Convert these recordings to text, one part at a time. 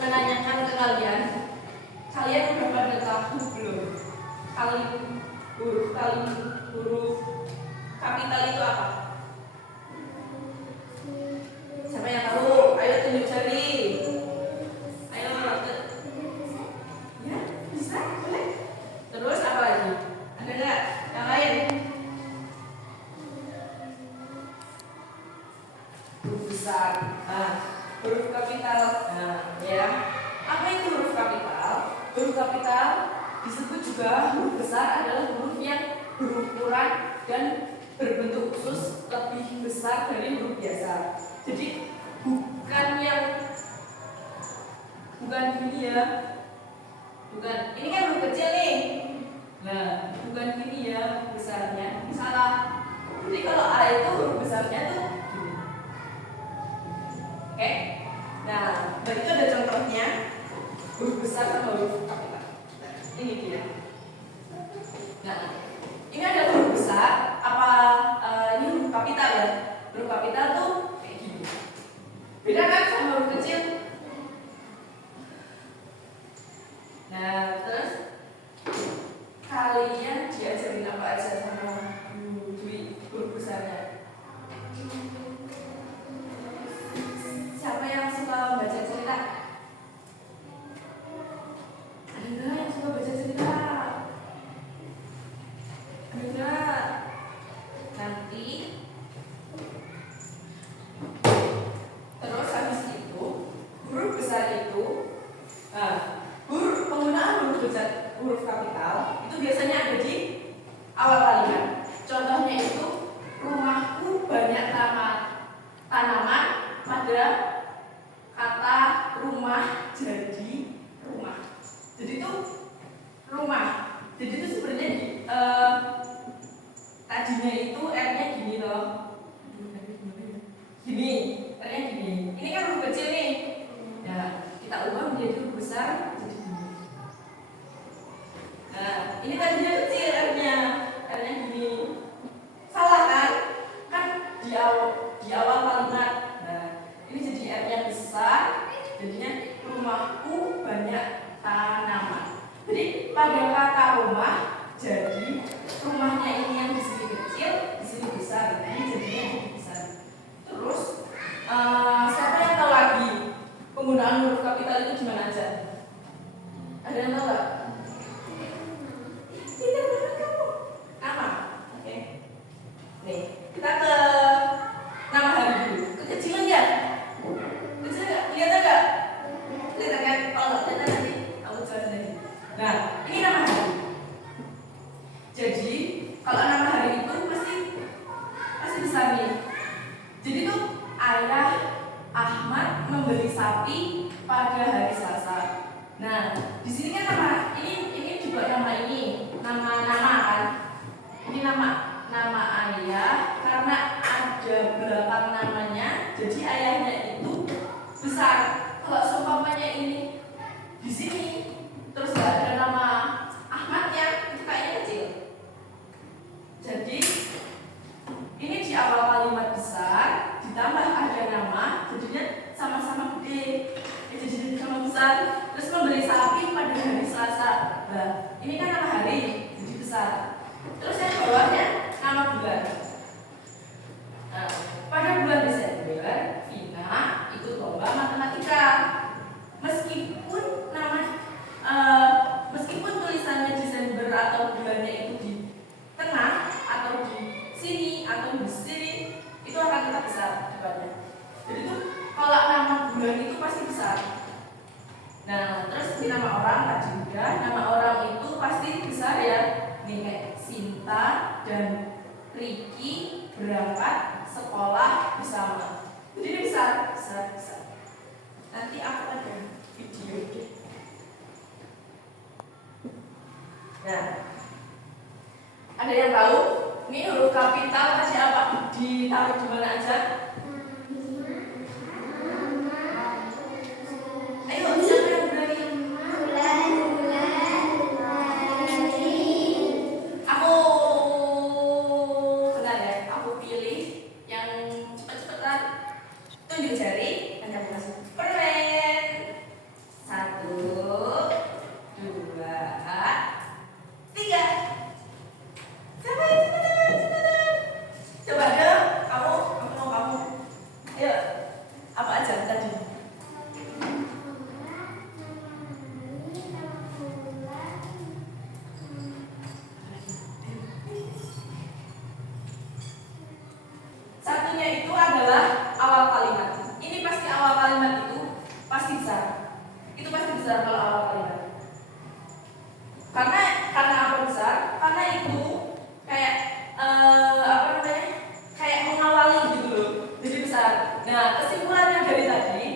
menanyakan ke kalian, kalian udah pada tahu belum huruf kapital itu apa? Siapa yang tahu? Ayo tunjuk jari. Ayo, ya bisa, boleh. Terus apa lagi? Ada nggak yang lain? Huruf besar. Nah, huruf kapital. Nah, ya. Apa itu huruf kapital? Huruf kapital disebut juga huruf besar adalah huruf yang berukuran dan berbentuk khusus lebih besar dari huruf biasa. Jadi bukan gini ya. Bukan. Ini kan huruf kecil nih. Nah, bukan gini ya besarnya. Salah. Jadi kalau A itu huruf besarnya tuh gini. Oke. Nah, berarti ada contohnya huruf besar sama huruf kapital. Ini dia. Nah, ini ada huruf besar. Apa ini huruf kapital ya? Huruf kapital tuh kayak gini. Beda kan sama huruf kecil? Nah, terus kalian diajarin apa aja sama Dwi huruf besarnya? Siapa yang suka baca cerita? Ada nggak yang suka baca cerita? Ada nggak? Nanti terus habis itu huruf besar itu, penggunaan huruf kapital itu biasanya ada di awal kalimat. Contohnya itu, rumahku banyak tanaman. Pada kata rumah jadi rumah. Jadi itu rumah. Jadi itu sebenarnya tadinya itu R-nya gini loh. Gini, R-nya gini. Ini kan huruf kecil nih. Nah, kita ubah menjadi huruf besar jadi gini. Nah, ini tadinya kecil R-nya. R-nya gini. Salah kan? Kan di awal kalimat. Ini jadi R-nya besar, jadinya rumahku banyak tanaman. Jadi pada kata rumah, jadi rumahnya ini yang di sini kecil, di sini besar. Ini jadinya jadi besar. Terus siapa yang tahu lagi penggunaan huruf kapital itu gimana aja? Ada yang tahu nggak? Pintar banget kamu. Nama, oke. Nih, kita ke nama hari dulu. Kekecilan ya? Kecil nggak? Lihat nggak? Lihat kan? Kalau nggak lihat nanti aku jelasin lagi. Nah, ini nama hari. Jadi kalau nama hari itu pasti besar nih. Jadi tuh ayah Ahmad membeli sapi pada hari Selasa. Nah, di sini kan ini juga nama kan? Ini nama ayah karena ada belakang namanya, jadi ayahnya itu besar. Kalau seumpamanya ini di sini terus nggak ada nama Ahmadnya, itu kayaknya kecil. Jadi ini di awal kalimat besar ditambah ada nama, jadinya sama-sama gede. Jadi sama besar. Terus membeli sapi pada hari Selasa. Nah, ini kan nama hari, jadi besar. Terus yang bawahnya nama bulan. Nah, pada bulan Desember, Vina ikut lomba matematika. Meskipun tulisannya Desember atau bulannya itu di tengah atau di sini atau di sini, itu akan tetap besar depannya. Jadi itu kalau nama bulan itu pasti besar. Nah, terus ini nama orang tadi juga, nama orang itu pasti besar ya. Nih kayak Sinta dan Ricky berangkat sekolah bersama. Jadi ini besar. Nanti aku ada video deh. Nah, ada yang tahu? Ini huruf kapital tadi apa? Ditaruh di mana aja? Ayo, siapa yang berani? Aku bentar ya, aku pilih yang cepet-cepetan. Tunjuk jari, dan kamu kasih permen. besar kalau awal kalimat? Karena apa besar? Karena itu kayak apa namanya? Kayak mengawali gitu loh. Jadi besar. Nah, kesimpulannya dari tadi,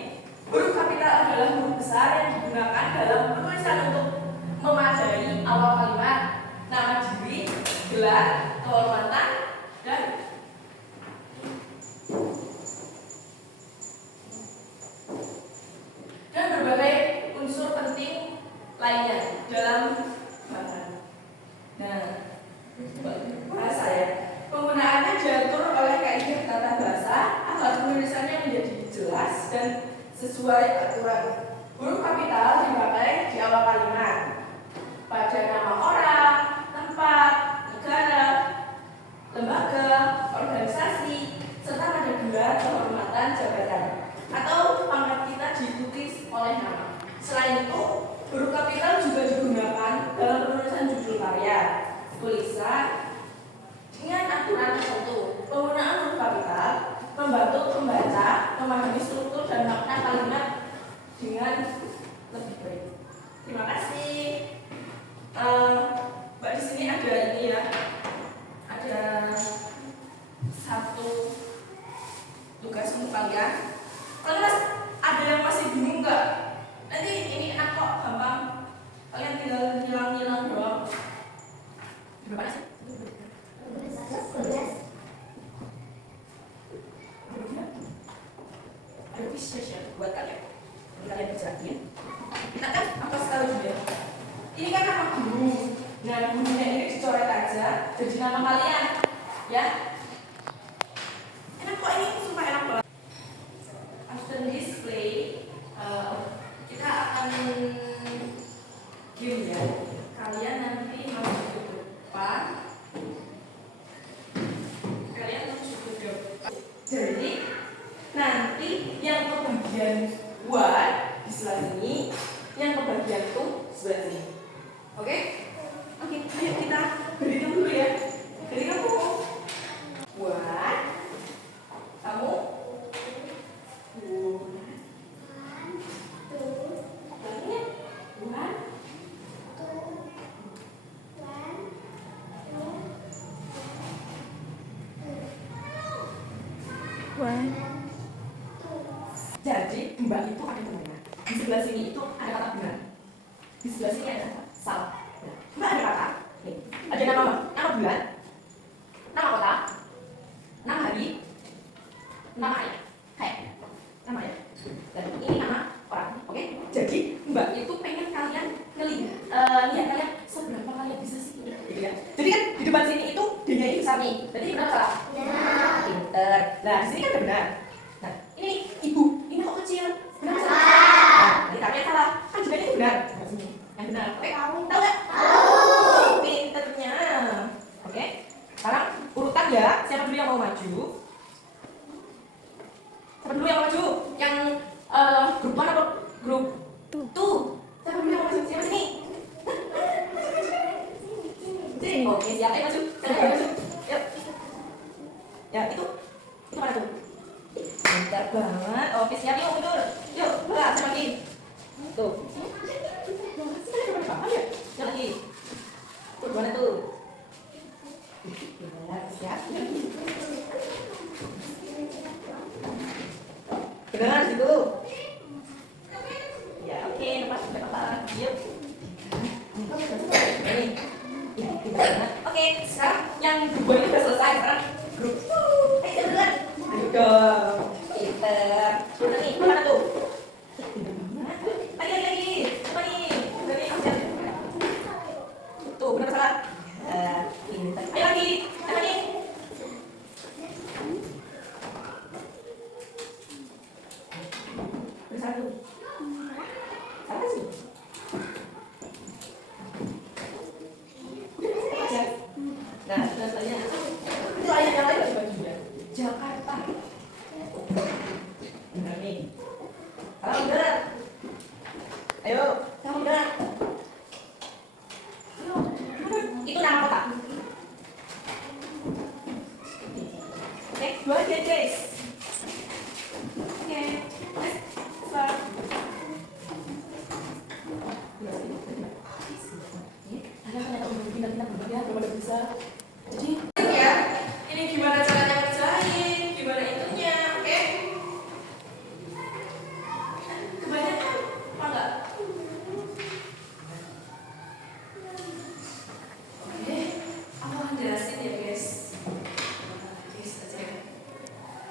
huruf kapital adalah huruf besar yang digunakan dalam penulisan untuk memadai awal kalimat, nama diri, gelar, kehormatan, dan berbagai unsur penting lainnya dalam bahan. Nah, bahasa ya. Penggunaannya diatur oleh kaidah tata bahasa agar penulisannya menjadi jelas dan sesuai aturan. Huruf kapital dipakai di awal kalimat pada nama orang, tempat, negara, lembaga, organisasi, serta pada gelar, kehormatan, jabatan atau pangkat kita diikuti oleh nama. Selain itu, huruf kapital juga digunakan dalam penulisan judul karya, tulisan dengan aturan tertentu. Penggunaan huruf kapital membantu pembaca memahami struktur dan makna kalimat dengan lebih baik. Terima kasih. Mbak di sini ada ini ya, ada satu tugas untuk kalian. Kalau ada yang masih bingung nggak? Nanti ini enak kok, gampang. Kalian tinggal ngilang-ngilang doang. Berapa sih? 12. Ada quiz session buat kalian. Ini kalian kerjain. Kita kan apa sekali juga. Ini kan nama guru. Nah, gurunya ini dicoret aja jadi nama kalian, ya. Enak kok ini, sumpah enak banget. After display, kita akan game ya. Kalian nanti masuk ke depan. Jadi nanti yang kebagian buat di sebelah sini, yang kebagian tuh sebelah sini. Oke? Oke, ayo kita berikan dulu ya. Jadi kamu buat, kamu jadi mbak itu ada temannya. Di sebelah sini itu ada kata benar. Di sebelah sini ada kata salah. Mbak ada kata. Nih, ada nama bulan, nama kota, nama hari, nama ayah, kayak nama ayah. Dan ini nama orang. Oke? Jadi mbak itu pengen kalian lihat kalian seberapa kalian bisa sih. Gitu ya. Jadi kan di depan sini itu D-nya ini besar nih. Berarti benar salah? Pinter. Nah, di sini kan benar. Nah, ini ibu, ini kok kecil? Benar salah? Nah, nanti tapi yang salah. Kan juga ini benar. Yang benar. Oke, tahu nggak? Tahu. Pinternya. Oke. Sekarang urutan ya. Siapa dulu yang mau maju? Siapa dulu yang mau maju? Yang grup 1 atau grup 2? Siapa dulu yang mau maju? Siapa sini? Sini. Oke, siap. Ayo maju. Siapa maju? Yuk. Ya, itu mana tuh? Pintar banget. Oke, siap, yuk mundur. Yuk, keluar sama lagi. Tuh. Yuk lagi. Tuh, mana tuh? Benar, siap. Benar, situ. Ya, oke, lepas apa? Yuk. Ini. Ya, pintar banget. Oke, sekarang yang dua ini udah selesai. Sekarang grup. Ayo, jalan. Ayo dong. Pinter. Udah nih, mana tuh? Lagi. Apa nih? Udah nih, ambil. Tuh, benar salah? Ya, pinter. Ayo lagi. Apa nih? Benar salah tuh. Salah sih. Nah, sudah selesai. Itu ayat yang lain bagi bajunya. Jakarta. Benar nih. Kalau benar. Ayo, kamu benar. Itu nama kota. Oke, 2 aja guys. Oke, let's start. ya, belum ada bisa. Jadi ya, ini gimana caranya ngerjain, gimana itunya, oke? Kebanyakan apa enggak? Oke, aku akan jelasin ya guys.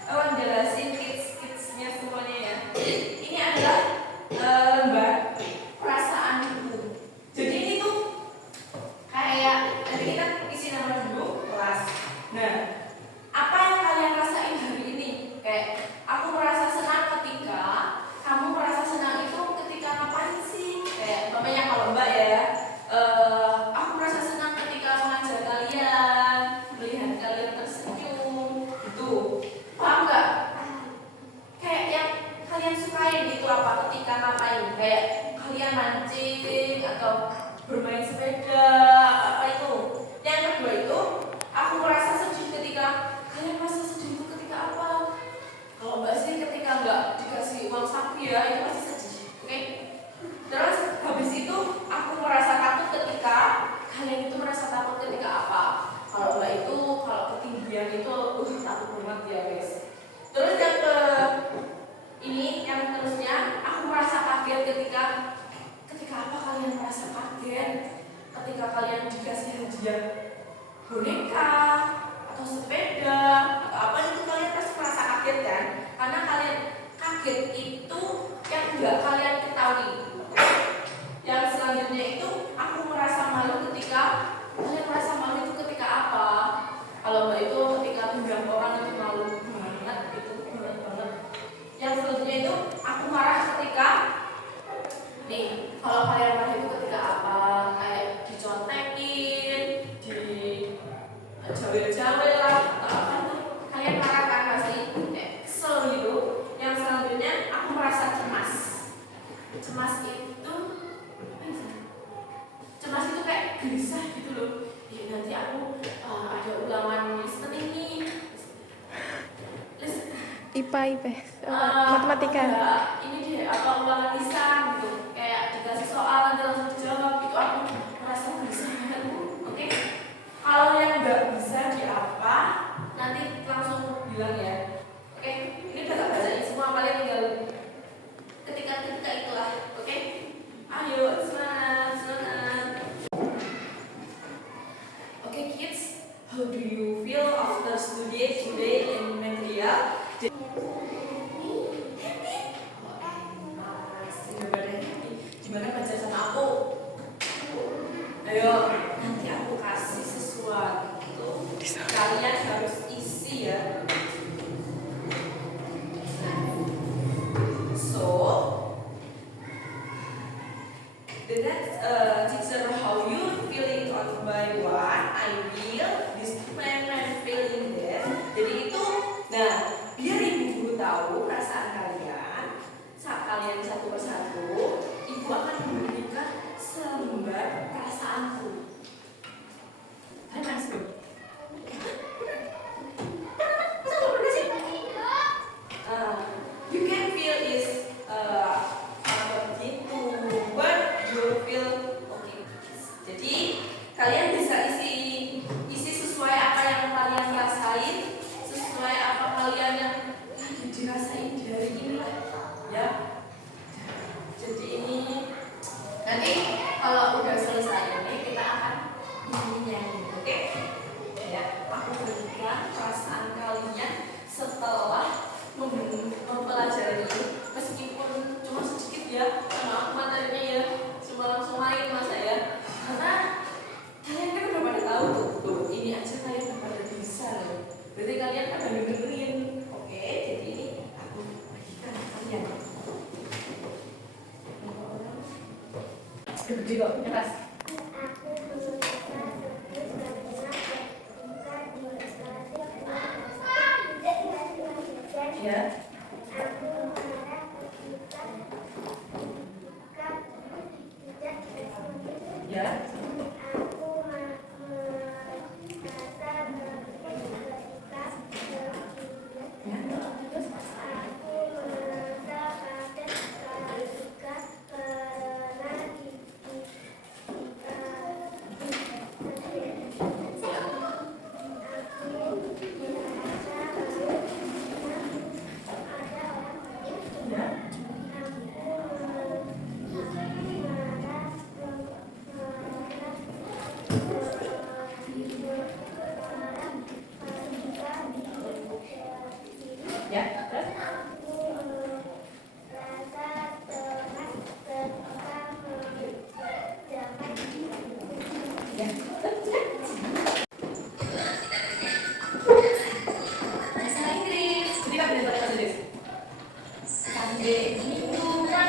Aku akan jelasin kids-kidsnya semuanya ya. Ini adalah lembar perasaan buku. Jadi ini tuh kayak nanti kita isi nama dulu kelas. Nah, apa yang kalian rasain hari ini? Kayak aku merasa senang ketika, kamu merasa senang itu ketika ngapain sih? Kayak namanya kalau Mbak ya, aku merasa senang ketika mengajar kalian, melihat kalian tersenyum, gitu. Paham nggak? Kayak yang kalian sukain itu apa ketika ngapain? Kayak kalian mancing atau bermain sepeda, apa itu? Yang kedua itu, aku merasa sedih ketika, kalian merasa sedih itu ketika apa? Kalau Mbak sih ketika nggak dikasih uang saku ya, itu pasti sedih, oke? Terus habis itu aku merasa takut ketika, kalian itu merasa takut ketika apa? Kalau Mbak itu, kalau ketinggian itu, takut banget ya guys. Terus yang ke ini, yang terusnya, aku merasa kaget ketika apa kalian merasa kaget? Ketika kalian dikasih hadiah boneka atau sepeda atau apa itu kalian pasti merasa kaget kan? Karena kalian kaget itu yang enggak kalian ketahui. Yang selanjutnya itu aku merasa malu ketika, kalian merasa malu itu ketika apa? Kalau Mbak itu ketika dibilang orang itu malu banget, itu banget. Yang selanjutnya itu aku marah ketika nih, kalau kalian marah itu ketika apa? Kayak dicontekin, di jawel-jawel lah, atau apa itu kalian marah kan pasti, kesel gitu. Yang selanjutnya aku merasa cemas. Cemas itu kayak gelisah gitu loh. Nanti aku ada ulangan listening nih. IPA, IPS, matematika. Ini deh, apa ulangan lisan gitu. Kayak dikasih soal nanti langsung dijawab itu aku merasa gelisah banget. Oke. Kalau yang nggak bisa di apa, nanti langsung bilang ya. Oke. Ini udah tak bacain semua, kalian tinggal ketika itulah. Oke. Ayo semangat. Oke kids, how do you feel after studying today in material? Gimana belajar sama aku? Ayo, nanti aku kasih sesuatu. Kalian harus isi ya. So, the next teacher how you feeling on by one, I will discipline and feeling that. Jadi itu, nah biar ibu guru tahu perasaan kalian, saat kalian satu persatu, ibu akan memberikan selembar perasaanku. Hai Mas Bro. You can feel is apa gitu, but you feel okay. Jadi kalian bisa isi sesuai apa yang kalian rasain, sesuai apa kalian yang lagi dirasain di hari ini lah, ya. Jadi ini nanti kalau udah selesai ini kita akan nyanyi, oke? Ya, aku berikan perasaan kalian setelah mempelajari ini, meskipun cuma sedikit ya, karena materinya ya cuma langsung main masa ya. Karena kalian kan udah pada tahu tuh, ini aja kalian udah pada bisa loh. Berarti kalian pada dengerin, oke? Jadi ini aku berikan kalian. Gede kok, keras. Ya. Ya.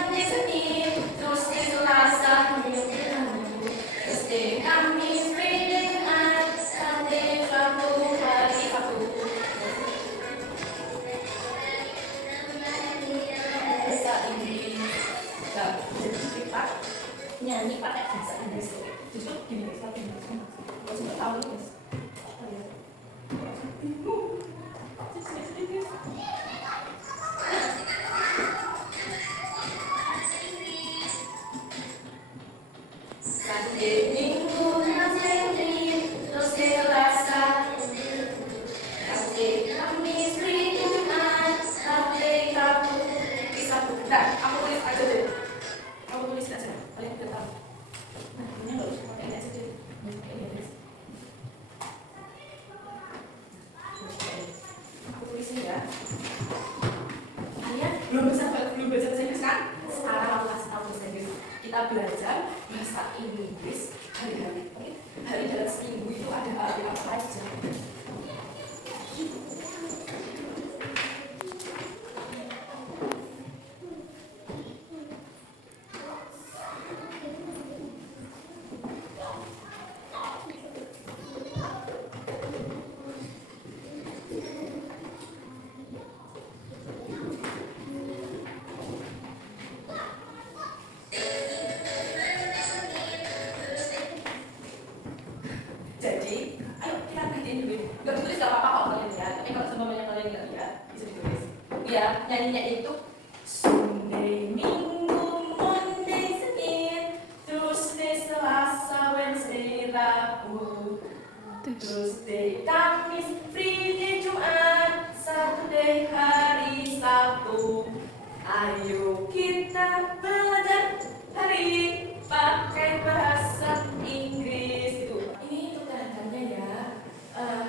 Monday, Senin, Tuesday, Selasa, Tuesday, Kamis, Friday, Jumat, Sabtu, Rabu, hari Sabtu. Bahasa Inggris. Nah, jadi kita nyanyi pakai bahasa Inggris. Justru gini guys, tapi nggak sempat tahu guys. Bingung. Sabtu, Minggu, Senin, Tuesday, Selasa, Sabtu, Kamis, Friday, Jumat, Sabtu, Rabu, Sabtu. Nah, aku tulis aja deh. Aku tulis aja, paling kita tahu. Nah, ini nggak usah pakai aja deh. Ini tulis. Aku tulisin ya. Kalian belum baca bahasa Inggris kan? Sekarang aku kasih tahu bahasa Inggris. Kita belajar bahasa Inggris hari-hari. Hari dalam seminggu itu ada hari apa aja? Jadi, ayo kita kerjain dulu. Gak ditulis gak apa-apa kalau kalian lihat. Tapi kalau semuanya kalian nggak lihat, bisa ditulis. Ya, nyanyinya itu Sunday, Minggu, Monday, Senin, Tuesday, Selasa, Wednesday, Rabu, Tuesday, Kamis, Friday, Jumat, Saturday, hari Sabtu. Ayo kita belajar hari pakai bahasa Inggris itu. Ini untuk tanda-tandanya ya.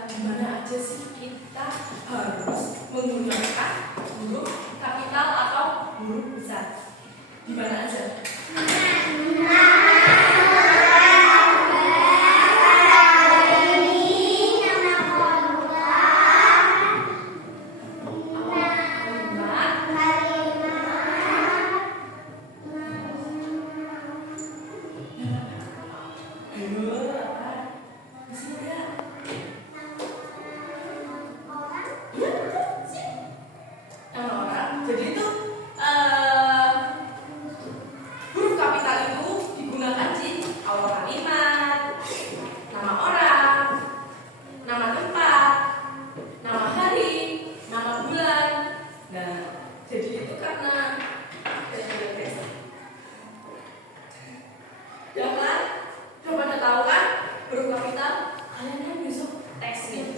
Gimana aja sih kita harus menggunakan huruf kapital atau huruf besar? Gimana aja? Jadi itu huruf kapital itu digunakan di awal kalimat, nama orang, nama tempat, nama hari, nama bulan. Nah, jadi itu karena ya kan? Coba pada tahu kan huruf kapital? Kalian kan besok teks nih.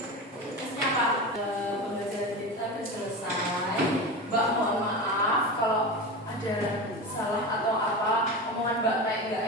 Tesnya apa? Pembelajaran kita sudah selesai. Mbak mohon maaf kalau ada salah atau apa omongan Mbak kayak nggak